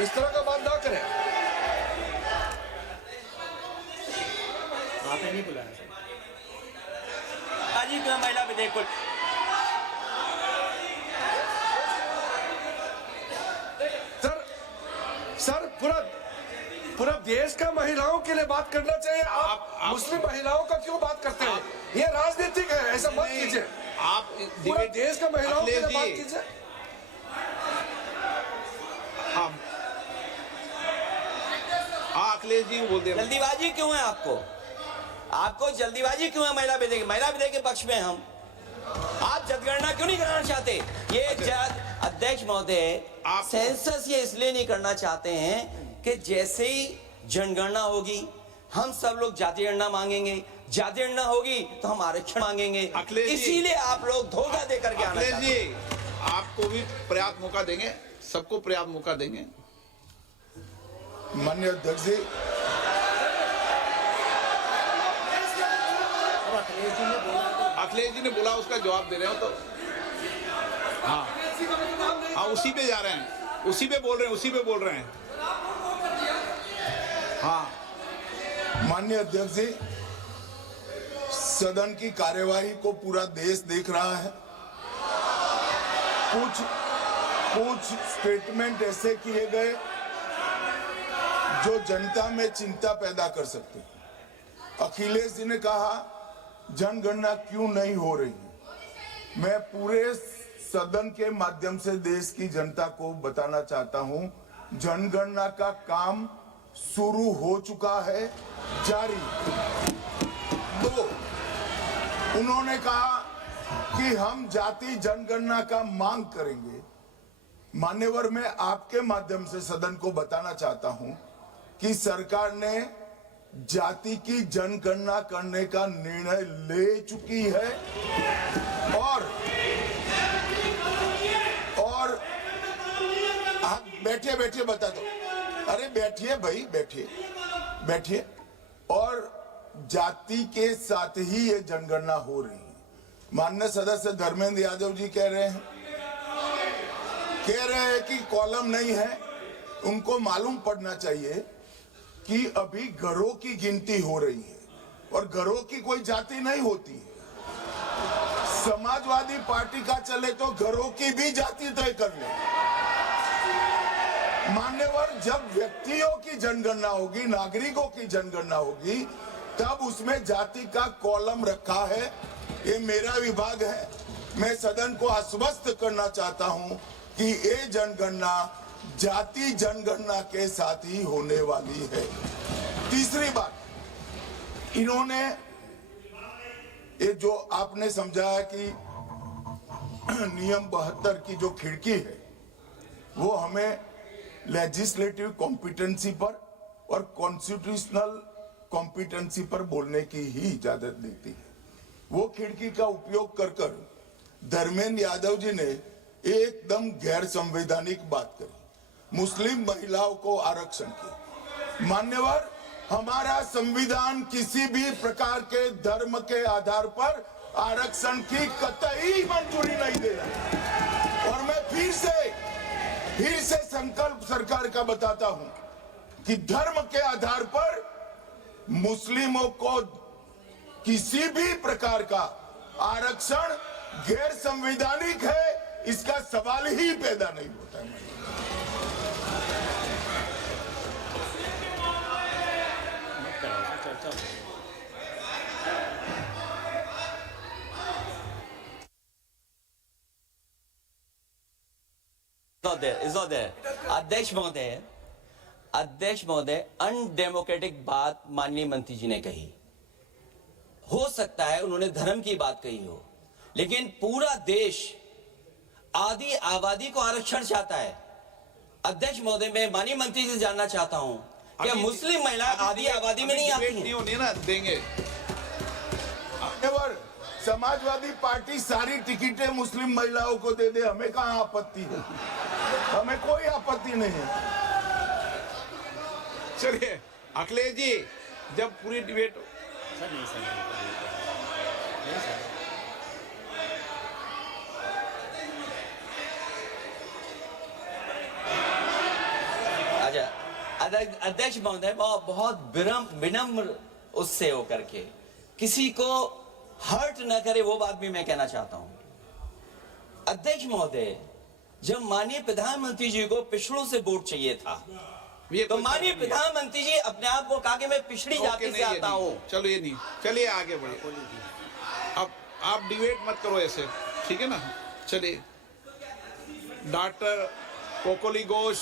इस तरह का बात ना करें। आपने नहीं बुलाया सर। आज ही क्यों महिला विधेयक को सर पूरा देश का महिलाओं के लिए बात करना चाहिए। आप मुस्लिम महिलाओं का क्यों बात करते हैं? ये राजनीतिक है, ऐसा मत कीजिए। आप पूरा देश का महिलाओं के लिए अखिलेश बात जी, कीजिए। अखिलेश जी बोल दे। जल्दीबाजी क्यों है आपको जल्दीबाजी क्यों है? महिला विधेयक के पक्ष में हम। आप जनगणना क्यों नहीं कराना चाहते? ये अध्यक्ष महोदय, आप सेंसस ये इसलिए नहीं करना चाहते हैं कि जैसे ही जनगणना होगी हम सब लोग जाति गणना मांगेंगे, जाति गणना होगी तो हम आरक्षण मांगेंगे, इसीलिए आप लोग धोखा दे करके आना अखिलेश चाहते जी, हैं। आपको भी पर्याप्त मौका देंगे, सबको पर्याप्त मौका देंगे। माननीय अध्यक्ष जी, अखिलेश जी ने बोला, उसका जवाब दे रहे हो तो हाँ उसी पे जा रहे हैं, उसी पे बोल रहे हैं। हाँ माननीय अध्यक्ष जी, सदन की कार्यवाही को पूरा देश देख रहा है। कुछ स्टेटमेंट ऐसे किए गए जो जनता में चिंता पैदा कर सकते हैं। अखिलेश जी ने कहा जनगणना क्यों नहीं हो रही है। मैं पूरे सदन के माध्यम से देश की जनता को बताना चाहता हूं, जनगणना का काम शुरू हो चुका है, जारी। दो, उन्होंने कहा कि हम जाति जनगणना का मांग करेंगे। मान्यवर, मैं आपके माध्यम से सदन को बताना चाहता हूं कि सरकार ने जाति की जनगणना करने का निर्णय ले चुकी है और आप बैठिए बता दो। अरे बैठिए भाई, बैठिए। और जाति के साथ ही ये जनगणना हो रही है। माननीय सदस्य धर्मेंद्र यादव जी कह रहे हैं कि कॉलम नहीं है। उनको मालूम पड़ना चाहिए कि अभी घरों की गिनती हो रही है और घरों की कोई जाति नहीं होती है। समाजवादी पार्टी का चले तो घरों की भी जाति तय कर ले। मान्यवर, जब व्यक्तियों की जनगणना होगी, नागरिकों की जनगणना होगी, तब उसमें जाति का कॉलम रखा है। ये मेरा विभाग है। मैं सदन को आश्वस्त करना चाहता हूं कि ये जनगणना जाति जनगणना के साथ ही होने वाली है। तीसरी बात, इन्होंने ये जो आपने समझाया कि नियम 72 की जो खिड़की है वो हमें लेजिस्लेटिव कॉम्पिटेंसी पर और कॉन्स्टिट्यूशनल कॉम्पिटेंसी पर बोलने की ही इजाजत देती है। वो खिड़की का उपयोग कर धर्मेंद्र यादव जी ने एकदम गैर संवैधानिक बात करी, मुस्लिम महिलाओं को आरक्षण की। मान्यवर, हमारा संविधान किसी भी प्रकार के धर्म के आधार पर आरक्षण की कतई मंजूरी नहीं दे रहा। और मैं फिर से संकल्प सरकार का बताता हूं कि धर्म के आधार पर मुस्लिमों को किसी भी प्रकार का आरक्षण गैर संवैधानिक है, इसका सवाल ही पैदा नहीं होता है। अध्यक्ष महोदय, अनडेमोक्रेटिक बात माननीय मंत्री जी ने कही। हो सकता है उन्होंने धर्म की बात कही हो, लेकिन पूरा देश आदि आबादी को आरक्षण चाहता है। अध्यक्ष महोदय, मैं माननीय मंत्री से जानना चाहता हूं कि मुस्लिम महिला आदि आबादी में नहीं आती नहीं होनी ना, देंगे। समाजवादी पार्टी सारी टिकटें मुस्लिम महिलाओं को दे दे, हमें कहां आपत्ति है? हमें कोई आपत्ति नहीं है। चलिए अखिलेश जी, जब पूरी डिबेट सर नहीं सर नहीं सर अध्यक्ष महोदय बहुत विनम्र उससे होकर के किसी को हर्ट न करे, वो बात भी मैं कहना चाहता हूं। अध्यक्ष महोदय, जब माननीय प्रधानमंत्री जी को पिछड़ों से वोट चाहिए था, तो माननीय प्रधानमंत्री जी अपने आप को कहा कि मैं पिछड़ी जाति से आता हूं। चलो ये नहीं, चलिए आगे बढ़िए। अब आप डिबेट मत करो ऐसे, ठीक है ना। चलिए, डॉक्टर कोकोली घोष